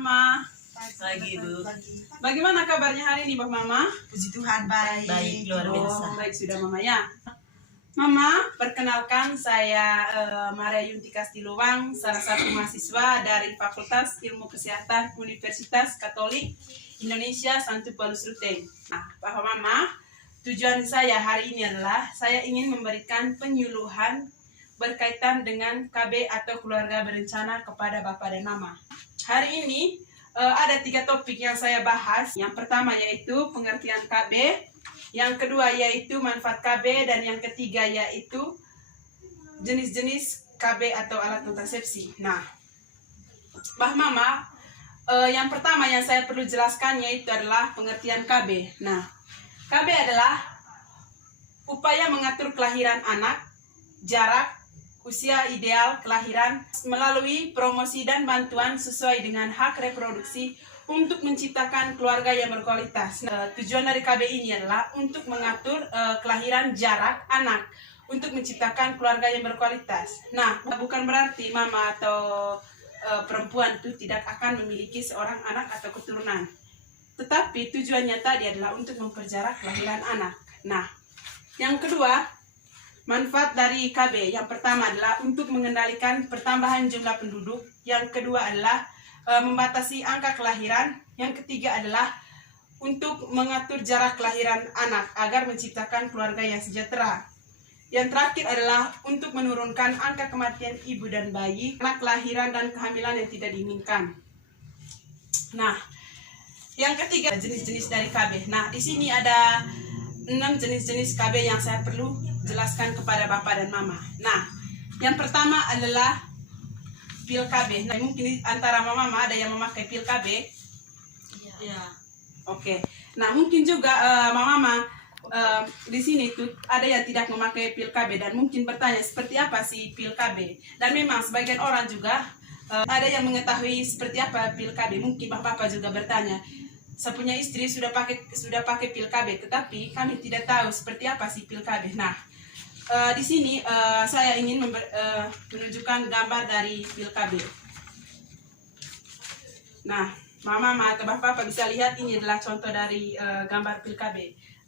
Mama. Pagi, Bu. Bagaimana kabarnya hari ini, Mbak Mama? Puji Tuhan, baik. Baik, luar biasa. Baik sudah Mama ya. Mama, perkenalkan saya Maria Yunti Kastiluwang, salah satu mahasiswa dari Fakultas Ilmu Kesehatan Universitas Katolik Indonesia Santo Paulus Ruteng. Nah, Pak Mama, tujuan saya hari ini adalah saya ingin memberikan penyuluhan berkaitan dengan KB atau keluarga berencana kepada Bapak dan Mama. Hari ini ada 3 topik yang saya bahas. Yang pertama yaitu pengertian KB, yang kedua yaitu manfaat KB, dan yang ketiga yaitu jenis-jenis KB atau alat kontrasepsi. Nah, Mbah Mama, yang pertama yang saya perlu jelaskan yaitu adalah pengertian KB. Nah, KB adalah upaya mengatur kelahiran anak, jarak, usia ideal kelahiran melalui promosi dan bantuan sesuai dengan hak reproduksi untuk menciptakan keluarga yang berkualitas. Tujuan dari KB ini adalah untuk mengatur kelahiran jarak anak untuk menciptakan keluarga yang berkualitas. Nah, bukan berarti mama atau perempuan itu tidak akan memiliki seorang anak atau keturunan. Tetapi tujuannya tadi adalah untuk memperjarak kelahiran anak. Nah, yang kedua, manfaat dari KB. Yang pertama adalah untuk mengendalikan pertambahan jumlah penduduk. Yang kedua adalah membatasi angka kelahiran. Yang ketiga adalah untuk mengatur jarak kelahiran anak agar menciptakan keluarga yang sejahtera. Yang terakhir adalah untuk menurunkan angka kematian ibu dan bayi karena kelahiran dan kehamilan yang tidak diinginkan. Nah, yang ketiga jenis-jenis dari KB. Nah, di sini ada 6 jenis-jenis KB yang saya perlu jelaskan kepada Bapak dan Mama. Nah, yang pertama adalah pil KB. Nah, mungkin antara Mama ada yang memakai pil KB. Iya. Oke. Nah, mungkin juga Mama di sini tuh ada yang tidak memakai pil KB dan mungkin bertanya seperti apa sih pil KB. Dan memang sebagian orang juga ada yang mengetahui seperti apa pil KB. Mungkin Bapak juga bertanya, saya punya istri sudah pakai pil KB, tetapi kami tidak tahu seperti apa sih pil KB. Nah, di sini saya ingin menunjukkan gambar dari pil KB. Nah, Mama atau Bapak bisa lihat ini adalah contoh dari gambar pil KB.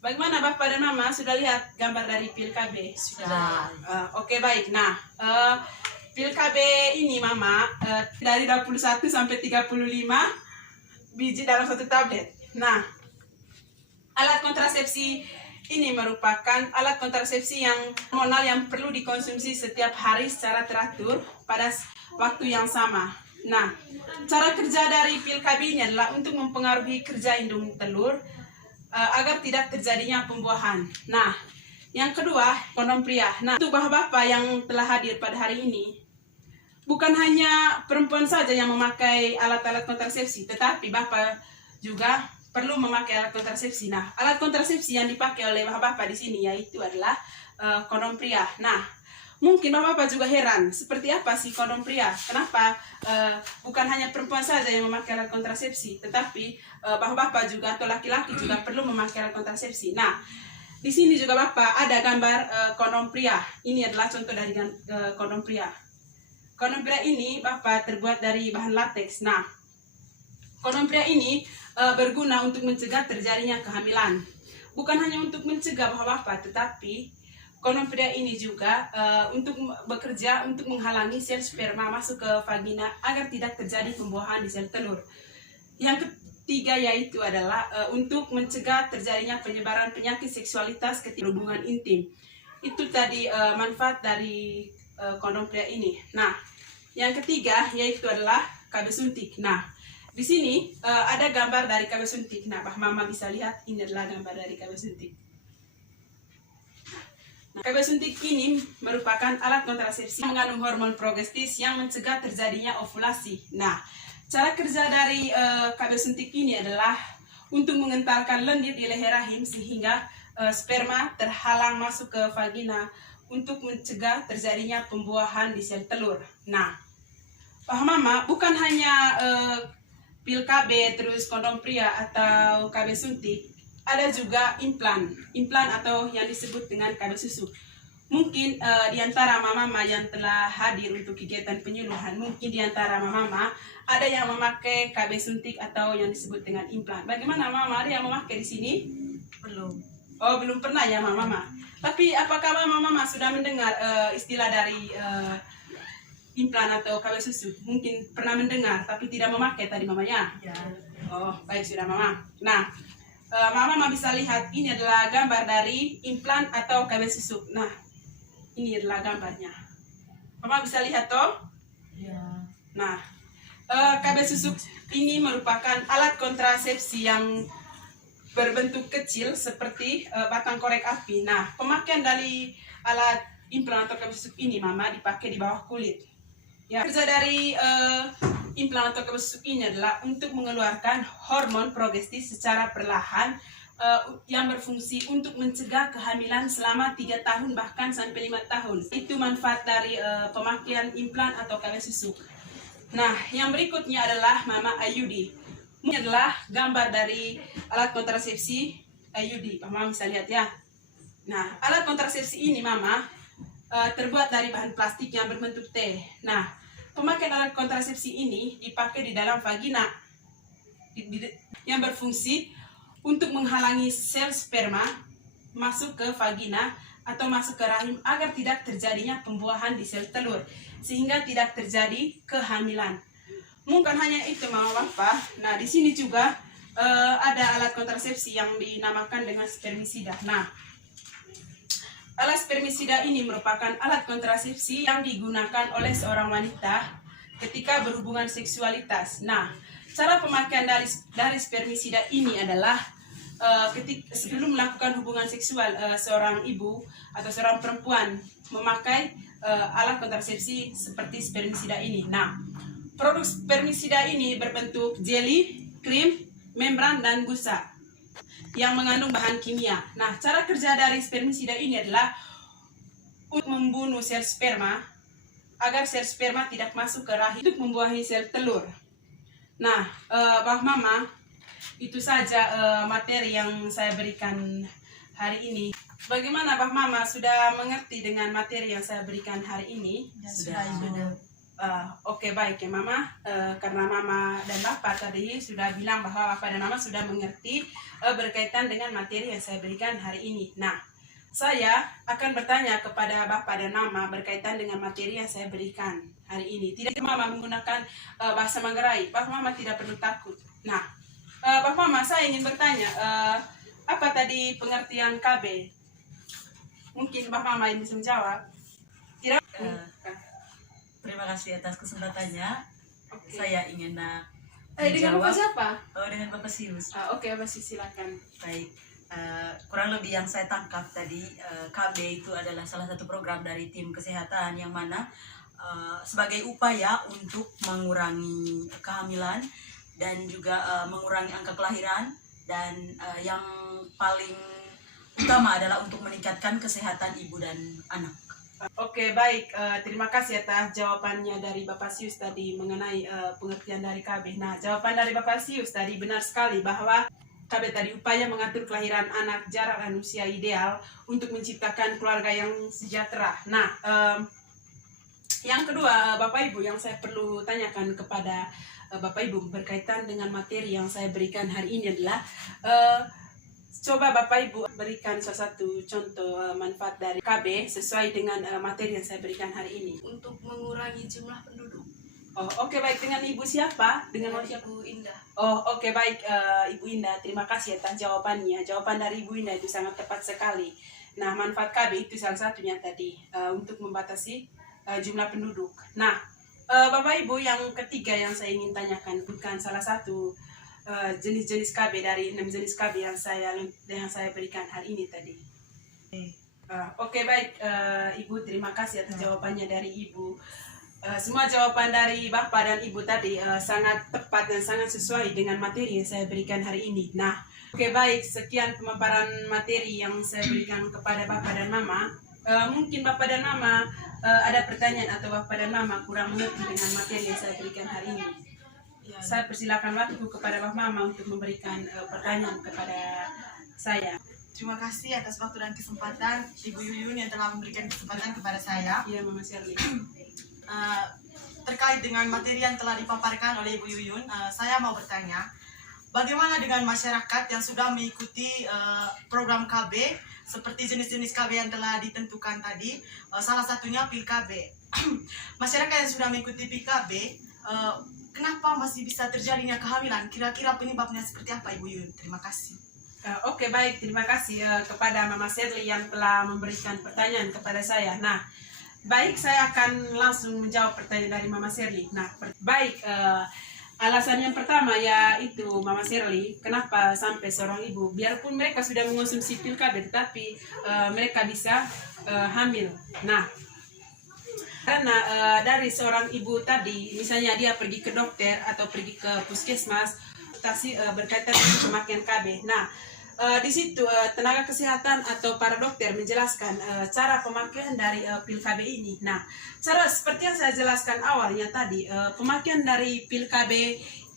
Bagaimana Bapak dan Mama sudah lihat gambar dari pil KB? Sudah. Oke, baik. Nah, pil KB ini Mama dari 21 sampai 35 biji dalam satu tablet. Nah, alat kontrasepsi ini merupakan alat kontrasepsi yang hormonal yang perlu dikonsumsi setiap hari secara teratur pada waktu yang sama. Nah, cara kerja dari pil KB ini adalah untuk mempengaruhi kerja indung telur agar tidak terjadinya pembuahan. Nah, yang kedua, kondom pria. Nah, untuk bapak-bapak yang telah hadir pada hari ini, bukan hanya perempuan saja yang memakai alat-alat kontrasepsi, tetapi Bapak juga perlu memakai alat kontrasepsi. Nah, alat kontrasepsi yang dipakai oleh Bapak di sini yaitu adalah kondom pria. Nah, mungkin Bapak juga heran, seperti apa sih kondom pria? Kenapa bukan hanya perempuan saja yang memakai alat kontrasepsi, tetapi Bapak juga atau laki-laki juga perlu memakai alat kontrasepsi. Nah, di sini juga Bapak ada gambar kondom pria. Ini adalah contoh dari kondom pria. Kondom pria ini Bapak terbuat dari bahan latex. Nah, kondom pria ini berguna untuk mencegah terjadinya kehamilan. Bukan hanya untuk mencegah Bapak, tetapi kondom pria ini juga untuk bekerja untuk menghalangi sel sperma masuk ke vagina agar tidak terjadi pembuahan di sel telur. Yang ketiga yaitu adalah untuk mencegah terjadinya penyebaran penyakit seksualitas ketika hubungan intim. Itu tadi manfaat dari kondom pria ini. Nah, yang ketiga yaitu adalah KB suntik. Nah, di sini ada gambar dari KB suntik. Nah, Mama bisa lihat ini adalah gambar dari KB suntik. Nah, KB suntik ini merupakan alat kontrasepsi mengandung hormon progestis yang mencegah terjadinya ovulasi. Nah, cara kerja dari KB suntik ini adalah untuk mengentalkan lendir di leher rahim sehingga sperma terhalang masuk ke vagina untuk mencegah terjadinya pembuahan di sel telur. Nah, Mama, bukan hanya pil KB, terus kondom pria atau KB suntik, ada juga implan atau yang disebut dengan KB susu. Mungkin di antara mama yang telah hadir untuk kegiatan penyuluhan, mungkin di antara mama ada yang memakai KB suntik atau yang disebut dengan implan. Bagaimana Mama? Ada yang memakai di sini? Belum. Oh, belum pernah ya Mama. Tapi apakah Mama sudah mendengar istilah dari implan atau KB susu? Mungkin pernah mendengar tapi tidak memakai tadi Mama ya? Ya. Oh, baik sudah Mama. Nah, Mama bisa lihat ini adalah gambar dari implan atau KB susu. Nah, ini adalah gambarnya. Mama bisa lihat toh? Ya. Nah, KB susu ini merupakan alat kontrasepsi yang berbentuk kecil seperti batang korek api. Nah, pemakaian dari alat implan atau KB susu ini Mama dipakai di bawah kulit. Ya, kerja dari implan atau KB susu ini adalah untuk mengeluarkan hormon progestin secara perlahan yang berfungsi untuk mencegah kehamilan selama 3 tahun bahkan sampai 5 tahun. Itu manfaat dari pemakaian implan atau KB susu. Nah, yang berikutnya adalah Mama IUD. Ini adalah gambar dari alat kontrasepsi IUD. Mama bisa lihat ya. Nah, alat kontrasepsi ini Mama terbuat dari bahan plastik yang berbentuk T. Nah, pemakaian alat kontrasepsi ini dipakai di dalam vagina yang berfungsi untuk menghalangi sel sperma masuk ke vagina atau masuk ke rahim agar tidak terjadinya pembuahan di sel telur sehingga tidak terjadi kehamilan. Bukan hanya itu Mama Papa. Nah, di sini juga ada alat kontrasepsi yang dinamakan dengan spermisida. Nah, alat spermisida ini merupakan alat kontrasepsi yang digunakan oleh seorang wanita ketika berhubungan seksualitas. Nah, cara pemakaian dari spermisida ini adalah sebelum melakukan hubungan seksual, seorang ibu atau seorang perempuan memakai alat kontrasepsi seperti spermisida ini. Nah, produk spermisida ini berbentuk jelly, krim, membran, dan busa yang mengandung bahan kimia. Nah, cara kerja dari spermisida ini adalah untuk membunuh sel sperma agar sel sperma tidak masuk ke rahim untuk membuahi sel telur. Nah, Mama, itu saja materi yang saya berikan hari ini. Bagaimana Mama, sudah mengerti dengan materi yang saya berikan hari ini? Ya, sudah Ibu. Oke, baik ya Mama, karena Mama dan Bapak tadi sudah bilang bahwa Bapak dan Mama sudah mengerti berkaitan dengan materi yang saya berikan hari ini. Nah, saya akan bertanya kepada Bapak dan Mama berkaitan dengan materi yang saya berikan hari ini. Tidak Mama menggunakan bahasa Manggarai, Bapak Mama tidak perlu takut. Nah, Bapak Mama, saya ingin bertanya, apa tadi pengertian KB? Mungkin Bapak Mama ini bisa menjawab. Tidak? Terima kasih atas kesempatannya. Oke. Saya ingin dengan Bapak siapa? dengan Bapak Sius. Oke, Bapak silakan. Baik. Kurang lebih yang saya tangkap tadi, KB itu adalah salah satu program dari tim kesehatan yang mana sebagai upaya untuk mengurangi kehamilan dan juga mengurangi angka kelahiran, dan yang paling utama adalah untuk meningkatkan kesehatan ibu dan anak. Oke, baik. Terima kasih atas jawabannya dari Bapak Sius tadi mengenai pengertian dari KB. Nah, jawaban dari Bapak Sius tadi benar sekali bahwa KB tadi upaya mengatur kelahiran anak, jarak dan usia ideal untuk menciptakan keluarga yang sejahtera. Nah, yang kedua, Bapak Ibu, yang saya perlu tanyakan kepada Bapak Ibu berkaitan dengan materi yang saya berikan hari ini adalah coba Bapak Ibu berikan salah satu contoh manfaat dari KB sesuai dengan materi yang saya berikan hari ini. Untuk mengurangi jumlah penduduk. Oh, oke, baik. Dengan Ibu siapa? Dengan siapa? Ibu Indah. Oh, oke, baik. Ibu Indah, terima kasih atas jawabannya. Jawaban dari Ibu Indah itu sangat tepat sekali. Nah, manfaat KB itu salah satunya tadi untuk membatasi jumlah penduduk. Nah, Bapak Ibu, yang ketiga yang saya ingin tanyakan bukan salah satu jenis-jenis KB dari 6 jenis KB yang saya berikan hari ini tadi. Oke, baik. Ibu, terima kasih atas jawabannya dari Ibu. Semua jawaban dari Bapak dan Ibu tadi sangat tepat dan sangat sesuai dengan materi yang saya berikan hari ini. Nah, oke, baik. Sekian pemaparan materi yang saya berikan kepada Bapak dan Mama. Mungkin Bapak dan Mama ada pertanyaan atau Bapak dan Mama kurang mengerti dengan materi yang saya berikan hari ini. Ya, Saya persilakan waktu kepada Bapak Mama untuk memberikan pertanyaan kepada saya. terima kasih atas waktu dan kesempatan Ibu Yuyun yang telah memberikan kesempatan kepada saya. Iya, Mama Shirley. terkait dengan materi yang telah dipaparkan oleh Ibu Yuyun, saya mau bertanya, bagaimana dengan masyarakat yang sudah mengikuti program KB, seperti jenis-jenis KB yang telah ditentukan tadi, salah satunya PIL KB. Masyarakat yang sudah mengikuti PIL KB, kenapa masih bisa terjadinya kehamilan? Kira-kira penyebabnya seperti apa, Ibu Yuyun? Terima kasih. Oke, baik, terima kasih kepada Mama Shirley yang telah memberikan pertanyaan kepada saya. Nah, baik, saya akan langsung menjawab pertanyaan dari Mama Shirley. Nah, baik, alasan yang pertama yaitu Mama Shirley, kenapa sampai seorang ibu, biarpun mereka sudah mengonsumsi pil KB, tetapi mereka bisa hamil. Nah, karena dari seorang ibu tadi, misalnya dia pergi ke dokter atau pergi ke puskesmas, berkaitan dengan pemakaian KB. Nah, di situ tenaga kesehatan atau para dokter menjelaskan cara pemakaian dari pil KB ini. Nah, cara seperti yang saya jelaskan awalnya tadi, pemakaian dari pil KB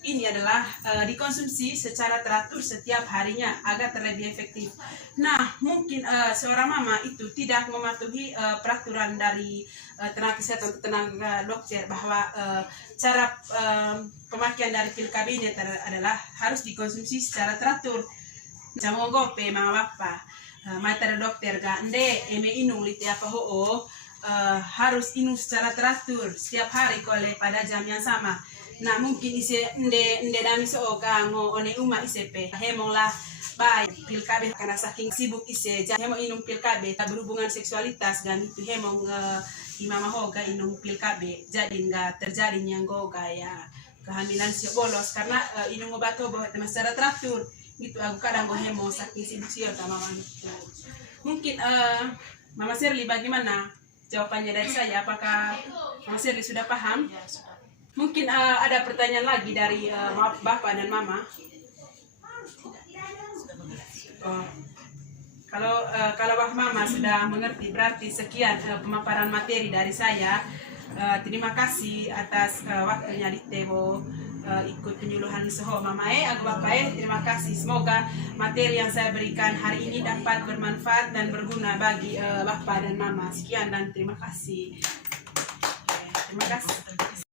ini adalah dikonsumsi secara teratur setiap harinya agar terlebih efektif. Nah, mungkin seorang mama itu tidak mematuhi peraturan dari tenaga kesehatan atau tenaga dokter bahwa cara pemakaian dari pil KB ini adalah harus dikonsumsi secara teratur. Jangan gope mama bapa, materi dokter gande eme inung lite apa harus inung secara teratur setiap hari kole pada jam yang sama. Nah, mungkin ise nde dami ngo one uma isepe hemong lah baik pil KB karena saking sibuk ise hemong inung pil KB berhubungan seksualitas dan itu hemong imama hoga inung pil KB jadi nggak terjadi nyanggo ya kehamilan si bolos karena inung obat secara teratur gitu. Aku kadang hemong saking sibuk sih sama mama itu. Mungkin Mama Shirley bagaimana jawabannya dari saya? Apakah Mama Shirley sudah paham? Ya, sudah. Mungkin ada pertanyaan lagi dari Bapak dan Mama. Kalau Mama sudah mengerti, berarti sekian pemaparan materi dari saya. Terima kasih atas waktunya di Tebo ikut penyuluhan Soho Mamae, aku Bapae. Terima kasih. Semoga materi yang saya berikan hari ini dapat bermanfaat dan berguna bagi Bapak dan Mama. Sekian dan terima kasih. Terima kasih.